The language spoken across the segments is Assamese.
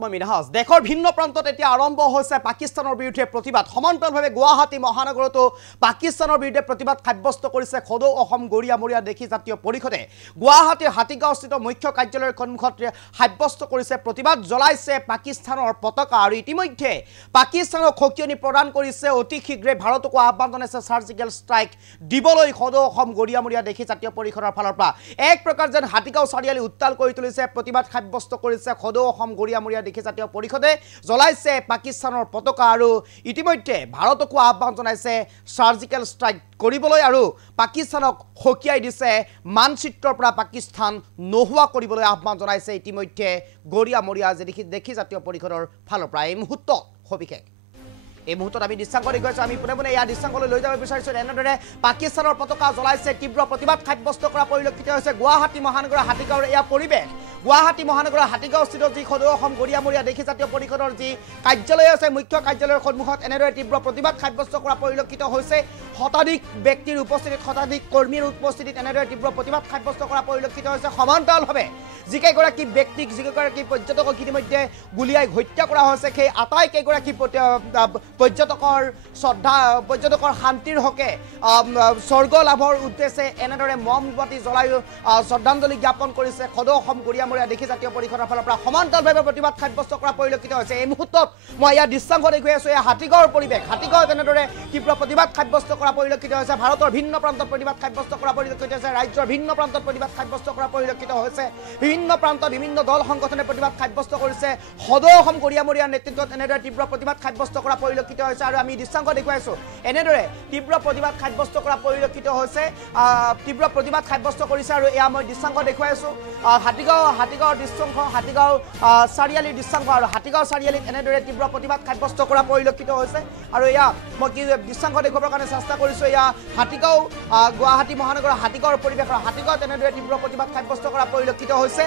মই মিনহাজ দেশৰ ভিন্ন প্ৰান্তত এতিয়া আৰম্ভ হৈছে পাকিস্তানৰ বিৰুদ্ধে প্ৰতিবাদ সমান্তৰালভাৱে গুৱাহাটী মহানগৰতো পাকিস্তানৰ বিৰুদ্ধে প্ৰতিবাদ সাব্যস্ত কৰিছে খোদৌ অসম গৰিয়ামৰীয়া দেখি জাতীয় পৰিষদে গুৱাহাটীৰ হাতীগাঁওস্থিত মুখ্য কাৰ্যালয়ৰ সন্মুখত সাব্যস্ত কৰিছে প্ৰতিবাদ জ্বলাইছে পাকিস্তানৰ পতাকা আৰু ইতিমধ্যে পাকিস্তানক খকিয়নি প্ৰদান কৰিছে অতি শীঘ্ৰে ভাৰতকো আহ্বান জনাইছে সাৰ্জিকেল ষ্ট্ৰাইক দিবলৈ খোদৌ অসম গৰিয়ামৰীয়া দেখি জাতীয় পৰিষদৰ ফালৰ পৰা এক প্ৰকাৰ যেন হাতীগাঁও চাৰিআলি উত্তাল কৰি তুলিছে প্ৰতিবাদ সাব্যস্ত কৰিছে খোদৌ অসম গৰিয়ামৰীয়া দেখি জাতীয় পৰিষদে জ্বলাইছে পাকিস্তানৰ পতাকা আৰু ইতিমধ্যে ভাৰতকো আহ্বান জনাইছে সাৰ্জিকেল ষ্ট্ৰাইক কৰিবলৈ আৰু পাকিস্তানক খকিয়াই দিছে মানচিত্ৰৰ পৰা পাকিস্তান নোহোৱা কৰিবলৈ আহ্বান জনাইছে ইতিমধ্যে গৰিয়ামৰীয়া দেখি জাতীয় পৰিষদৰ ফালৰ পৰা এই মুহূৰ্তত সবিশেষ এই মুহূৰ্তত আমি দৃশ্যাংক দেখুৱাইছোঁ আমি পুনে পুনে ইয়াৰ দৃশ্যাংকলৈ লৈ যাব বিচাৰিছোঁ এনেদৰে পাকিস্তানৰ পতাকা জ্বলাইছে তীব্ৰ প্ৰতিবাদ সাব্যস্ত কৰা পৰিলক্ষিত হৈছে গুৱাহাটী মহানগৰৰ হাতীগাঁৱৰ এয়া পৰিৱেশ গুৱাহাটী মহানগৰৰ হাতীগাঁওস্থিত যি খোদৌ অসম গৰিয়ামৰীয়া দেখি জাতীয় পৰিষদৰ যি কাৰ্যালয় আছে মুখ্য কাৰ্যালয়ৰ সন্মুখত এনেদৰে তীব্ৰ প্ৰতিবাদ সাব্যস্ত কৰা পৰিলক্ষিত হৈছে শতাধিক ব্যক্তিৰ উপস্থিতিত শতাধিক কৰ্মীৰ উপস্থিতিত এনেদৰে তীব্ৰ প্ৰতিবাদ সাব্যস্ত কৰা পৰিলক্ষিত হৈছে সমান্তৰালভাৱে যিকেইগৰাকী ব্যক্তিক যিকেইগৰাকী পৰ্যটকক ইতিমধ্যে গুলীয়াই হত্যা কৰা হৈছে সেই আটাইকেইগৰাকী পৰ্যটকৰ শ্ৰদ্ধা পৰ্যটকৰ শান্তিৰ হকে স্বৰ্গ লাভৰ উদ্দেশ্যে এনেদৰে মমবাতি জ্বলাই শ্ৰদ্ধাঞ্জলি জ্ঞাপন কৰিছে খোদৌ অসম গৰিয়ামৰীয়া দেখি জাতীয় পৰিষদৰ ফালৰ পৰা সমান্তৰালভাৱে প্ৰতিবাদ সাব্যস্ত কৰা পৰিলক্ষিত হৈছে এই মুহূৰ্তত মই ইয়াৰ দৃশ্যাংক দেখুৱাই আছোঁ এই হাতীগাঁৱৰ পৰিৱেশ হাতীগাঁৱত এনেদৰে তীব্ৰ প্ৰতিবাদ সাব্যস্ত কৰা পৰিলক্ষিত হৈছে ভাৰতৰ ভিন্ন প্ৰান্তত প্ৰতিবাদ সাব্যস্ত কৰা পৰিলক্ষিত হৈছে ৰাজ্যৰ ভিন্ন প্ৰান্তত প্ৰতিবাদ সাব্যস্ত কৰা পৰিলক্ষিত হৈছে বিভিন্ন প্ৰান্তত বিভিন্ন দল সংগঠনে প্ৰতিবাদ সাব্যস্ত কৰিছে খোদৌ অসম গৰিয়ামৰীয়াৰ নেতৃত্বত এনেদৰে তীব্ৰ প্ৰতিবাদ সাব্যস্ত কৰা পৰিলক্ষিত হৈছে আৰু আমি দৃশ্যাংক দেখুৱাইছোঁ এনেদৰে তীব্ৰ প্ৰতিবাদ সাব্যস্ত কৰা পৰিলক্ষিত হৈছে তীব্ৰ প্ৰতিবাদ সাব্যস্ত কৰিছে আৰু এয়া মই দৃশ্যাংক দেখুৱাইছোঁ হাতীগাঁৱৰ দৃশ্যাংক হাতীগাঁও চাৰিআলিৰ দৃশ্যাংক আৰু হাতীগাঁও চাৰিআলিত এনেদৰে তীব্ৰ প্ৰতিবাদ সাব্যস্ত কৰা পৰিলক্ষিত হৈছে আৰু এয়া মই কি দৃশ্যাংক দেখুৱাবৰ কাৰণে চেষ্টা কৰিছোঁ এয়া হাতীগাঁও গুৱাহাটী মহানগৰৰ হাতীগাঁৱৰ পৰিৱেশ আৰু হাতীগাঁৱত এনেদৰে তীব্ৰ প্ৰতিবাদ সাব্যস্ত কৰা পৰিলক্ষিত হৈছে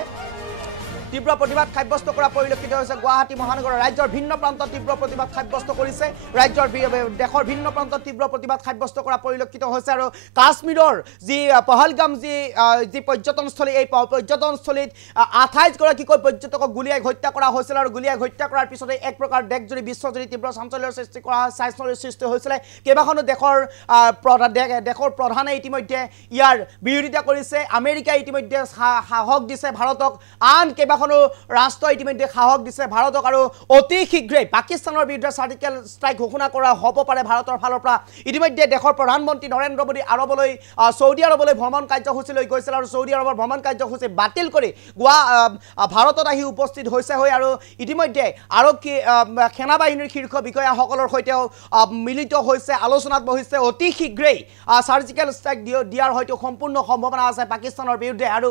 তীব্ৰ প্ৰতিবাদ সাব্যস্ত কৰা পৰিলক্ষিত হৈছে গুৱাহাটী মহানগৰৰ ৰাজ্যৰ ভিন্ন প্ৰান্তত তীব্ৰ প্ৰতিবাদ সাব্যস্ত কৰিছে ৰাজ্যৰ দেশৰ ভিন্ন প্ৰান্তত তীব্ৰ প্ৰতিবাদ সাব্যস্ত কৰা পৰিলক্ষিত হৈছে আৰু কাশ্মীৰৰ যি পহলগাম যি পৰ্যটনস্থলী এই পৰ্যটনস্থলীত 28গৰাকীকৈ পৰ্যটকক গুলীয়াই হত্যা কৰা হৈছিল আৰু গুলীয়াই হত্যা কৰাৰ পিছতে এক প্ৰকাৰ দেশজুৰি বিশ্বজুৰি তীব্ৰ চাঞ্চল্যৰ সৃষ্টি কৰা চাঞ্চল্যৰ সৃষ্টি হৈছিলে কেইবাখনো দেশৰ প্ৰধানে ইতিমধ্যে ইয়াৰ বিৰোধিতা কৰিছে আমেৰিকাই ইতিমধ্যে সাহস দিছে ভাৰতক আন ৰাষ্ট্ৰ ইতিমধ্যে সাহস দিছে ভাৰতক আৰু অতি শীঘ্ৰে পাকিস্তানৰ বিৰুদ্ধে সাৰ্জিকেল ষ্ট্ৰাইক ঘোষণা কৰা হ'ব পাৰে ভাৰতৰ ফালৰ পৰা ইতিমধ্যে দেশৰ প্ৰধানমন্ত্ৰী নৰেন্দ্ৰ মোদী ছৌদি আৰৱলৈ ভ্ৰমণ কাৰ্যসূচী লৈ গৈছিল আৰু ছৌদি আৰৱৰ ভ্ৰমণ কাৰ্যসূচী বাতিল কৰি ভাৰতত আহি উপস্থিত হৈছে হৈ আৰু ইতিমধ্যে আৰক্ষী সেনাবাহিনীৰ শীৰ্ষ বিষয়াসকলৰ সৈতেও মিলিত হৈছে আলোচনাত বহিছে অতি শীঘ্ৰেই সাৰ্জিকেল ষ্ট্ৰাইক দিয়াৰ হয়তো সম্পূৰ্ণ সম্ভাৱনা আছে পাকিস্তানৰ বিৰুদ্ধে আৰু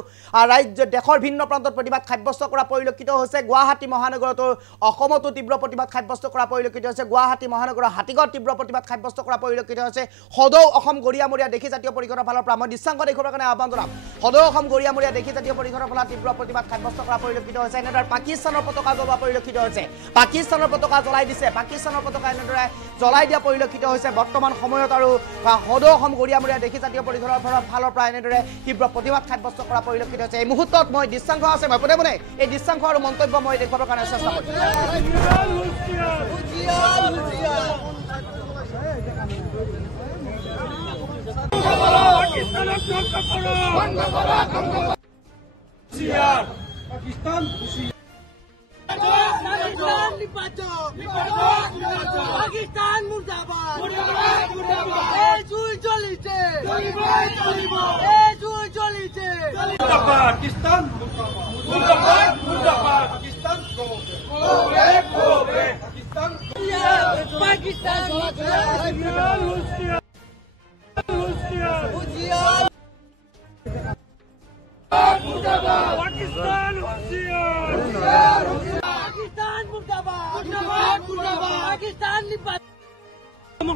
দেশৰ ভিন্ন প্ৰান্তত প্ৰতিবাদ সাব্যস্ত কৰা পৰিলক্ষিত হৈছে গুৱাহাটী মহানগৰতো অসমতো তীব্ৰ প্ৰতিবাদ সাব্যস্ত কৰা পৰিলক্ষিত হৈছে গুৱাহাটী মহানগৰৰ হাতীগাঁৱত তীব্ৰ প্ৰতিবাদ সাব্যস্ত কৰা পৰিলক্ষিত হৈছে খোদৌ অসম গৰিয়ামৰীয়া দেখি জাতীয় পৰিষদৰ ফালৰ পৰা মই দৃশ্যাংক দেখুৱাবৰ কাৰণে আহ্বান জনাম খোদৌ অসম গৰিয়ামৰীয়া দেখি জাতীয় পৰিষদৰ ফালৰ তীব্ৰ প্ৰতিবাদ সাব্যস্ত কৰা পৰিলক্ষিত হৈছে এনেদৰে পাকিস্তানৰ পতাকা জ্বলোৱা পৰিলক্ষিত হৈছে পাকিস্তানৰ পতাকা জ্বলাই দিছে পাকিস্তানৰ পতাকা এনেদৰে জ্বলাই দিয়া পৰিলক্ষিত হৈছে বৰ্তমান সময়ত আৰু খোদৌ অসম গৰিয়ামৰীয়া দেখি জাতীয় পৰিষদৰ ফালৰ পৰা এনেদৰে তীব্ৰ প্ৰতিবাদ সাব্যস্ত কৰা পৰিলক্ষিত হৈছে এই মুহূৰ্তত মই দৃশ্যাংক আছে মই পুনে পুনে এই দৃশ্যাংক আৰু মন্তব্য মই দেখুৱাবৰ কাৰণে চেষ্টা কৰিছোঁ পাকিস্তান মুৰ্দাবাদ চলিছে পাকিস্তান মুৰ্দাবাদ পাকিস্তান পাকিস্তান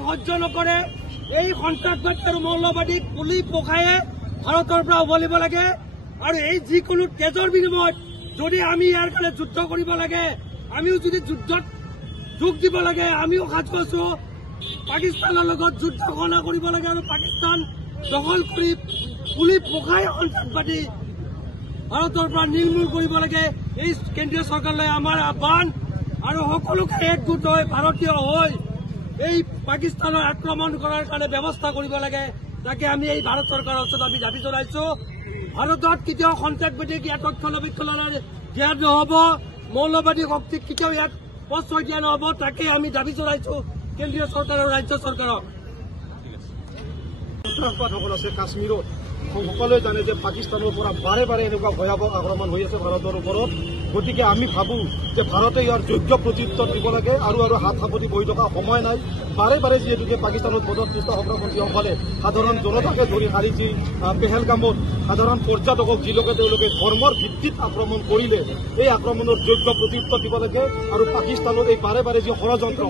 সহ্য নকৰে এই সন্ত্ৰাসবাদ আৰু মৌলবাদীক পুলি পকায়ে ভাৰতৰ পৰা উভলিব লাগে আৰু এই যিকোনো তেজৰ বিনিময়ত যদি আমি ইয়াৰ কাৰণে যুদ্ধ কৰিব লাগে আমিও যদি যুদ্ধত যোগ দিব লাগে আমিও সাজু আছো পাকিস্তানৰ লগত যুদ্ধ ঘোষণা কৰিব লাগে আৰু পাকিস্তান দখল কৰি পুলি পকাই সন্ত্ৰাসবাদী ভাৰতৰ পৰা নিৰ্মূল কৰিব লাগে এই কেন্দ্ৰীয় চৰকাৰলৈ আমাৰ আহ্বান আৰু সকলোকে একগোট হৈ ভাৰতীয় হৈ এই পাকিস্তানৰ আক্ৰমণ কৰাৰ কাৰণে ব্যৱস্থা কৰিব লাগে। তাকে আমি এই ভাৰত চৰকাৰৰ ওচৰত আমি দাবী জনাইছো। ভাৰতত কেতিয়াও সন্ত্ৰাসবাদীক ইয়াত ৰক্ষণাবেক্ষণৰ দিয়া নহ'ব, মৌলবাদী শক্তিক কেতিয়াও ইয়াত প্ৰশ্ৰয় দিয়া নহ'ব। তাকে আমি দাবী জনাইছো কেন্দ্ৰীয় চৰকাৰ আৰু ৰাজ্য চৰকাৰক। সন্ত্ৰাসবাদসকল আছে কাশ্মীৰত, সকলোৱে জানে যে পাকিস্তানৰ পৰা বাৰে বাৰে এনেকুৱা ভয়াৱহ আক্ৰমণ হৈ আছে ভাৰতৰ ওপৰত। গতিকে আমি ভাবো যে ভাৰতে ইয়াৰ যোগ্য প্ৰত্যুত্তৰ দিব লাগে আৰু হাত সাৱটি বহি থকা সময় নাই। বাৰে বাৰে যিহেতুকে পাকিস্তানত বদৰপুষ্ট সন্ত্ৰাসবাদীসকলে সাধাৰণ জনতাকে ধৰি আজি যি পেহেলগামত সাধাৰণ পৰ্যটকক যিলোকে তেওঁলোকে ধৰ্মৰ ভিত্তিত আক্ৰমণ কৰিলে, এই আক্ৰমণৰ যোগ্য প্ৰত্যুত্তৰ দিব লাগে। আৰু পাকিস্তানত এই বাৰে বাৰে যি ষড়যন্ত্ৰ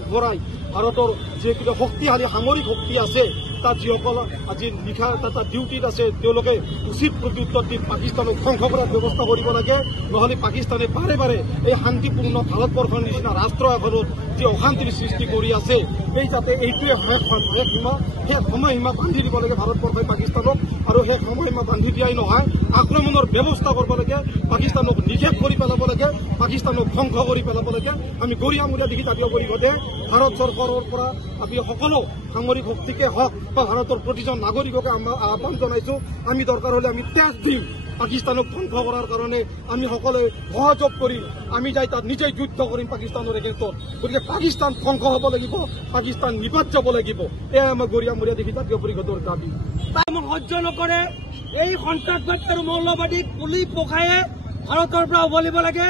উভৰাই ভাৰতৰ যিখিনি শক্তিশালী সামৰিক শক্তি আছে, তাত যিসকল আজি নিশা তাত ডিউটিত আছে, তেওঁলোকে উচিত প্ৰত্যুত্তৰ দি পাকিস্তানক ধ্বংস কৰাৰ ব্যৱস্থা কৰিব লাগে। নহ'লে পাকিস্তানে বাৰে বাৰে এই শান্তিপূৰ্ণ ভাৰতবৰ্ষৰ নিচিনা ৰাষ্ট্ৰ এখনত যি অশান্তিৰ সৃষ্টি কৰি আছে, এই যাতে এইটোৱে শেষ সময়সীমা বান্ধি দিব লাগে ভাৰতবৰ্ষই পাকিস্তানক। আৰু সেই সময়সীমা বান্ধি দিয়াই নহয়, আক্ৰমণৰ ব্যৱস্থা কৰিব লাগে, পাকিস্তানক নিষেধ কৰি পেলাব লাগে, পাকিস্তানক ধ্বংস কৰি পেলাব লাগে। আমি গৰিয়ামূৰীয়া দেখি জাতীয় পৰিষদে ভাৰত চৰকাৰৰ পৰা আমি সকলো সামৰিক শক্তিকে হওক বা ভাৰতৰ প্ৰতিজন নাগৰিককে আহ্বান জনাইছো, আমি দৰকাৰ হ'লে আমি তেজ দিম পাকিস্তানক ধ্বংস কৰাৰ কাৰণে। আমি সকলোৱে সহযোগ কৰিম, আমি যাই তাত নিজেই যুদ্ধ কৰিম পাকিস্তানৰ এগেইনষ্টত। গতিকে পাকিস্তান ধ্বংস হ'ব লাগিব, পাকিস্তান নিপাত যাব লাগিব। এয়াই আমাৰ গৰিয়ামূৰীয়া দেখি জাতীয় পৰিষদৰ দাবী। সহ্য নকৰে এই সন্ত্ৰাসবাদী আৰু মৌলবাদীক পুলি পখায়ে ভাৰতৰ পৰা উভলিব লাগে।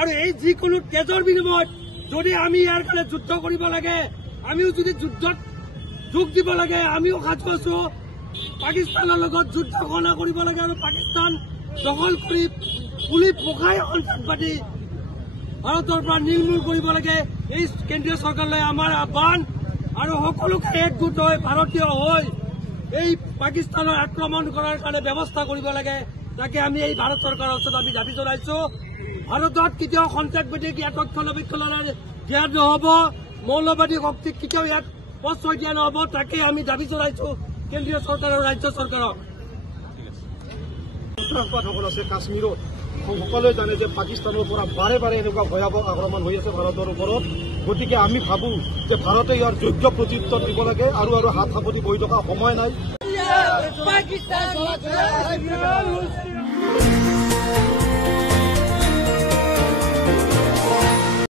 আৰু এই যিকোনো তেজৰ বিনিময়ত যদি আমি ইয়াৰ কাৰণে যুদ্ধ কৰিব লাগে, আমিও যদি যুদ্ধত যোগ দিব লাগে, আমিও সাজু আছো। পাকিস্তানৰ লগত যুদ্ধ ঘোষণা কৰিব লাগে আৰু পাকিস্তান দখল কৰি পুলি পখাই সন্ত্ৰাসবাদী ভাৰতৰ পৰা নিৰ্মূল কৰিব লাগে। এই কেন্দ্ৰীয় চৰকাৰলৈ আমাৰ আহ্বান আৰু সকলোকে একগোট হৈ ভাৰতীয় হৈ এই পাকিস্তানৰ আক্ৰমণ কৰাৰ কাৰণে ব্যৱস্থা কৰিব লাগে। তাকে আমি এই ভাৰত চৰকাৰৰ ওচৰত আমি দাবী জনাইছো। ভাৰতত কেতিয়াও সন্ত্ৰাসবাদীক ইয়াত ৰক্ষণাবেক্ষণৰ দিয়া নহ'ব, মৌলবাদী শক্তিক কেতিয়াও ইয়াত প্ৰশ্ৰয় দিয়া নহ'ব। তাকে আমি দাবী জনাইছো কেন্দ্ৰীয় চৰকাৰ আৰু ৰাজ্য চৰকাৰক। সন্ত্ৰাসবাদসকল আছে কাশ্মীৰত, সকলোৱে জানে যে পাকিস্তানৰ পৰা বাৰে বাৰে এনেকুৱা ভয়াৱহ আক্ৰমণ হৈ আছে ভাৰতৰ ওপৰত। গতিকে আমি ভাবো যে ভাৰতে ইয়াৰ যোগ্য প্ৰত্যুত্তৰ দিব লাগে আৰু হাত সাৱটি বহি থকা সময় নাই।